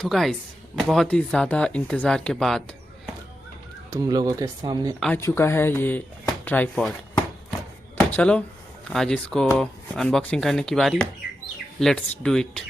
तो गाइस बहुत ही ज़्यादा इंतज़ार के बाद तुम लोगों के सामने आ चुका है ये ट्राइपॉड। तो चलो आज इसको अनबॉक्सिंग करने की बारी। Let's do it.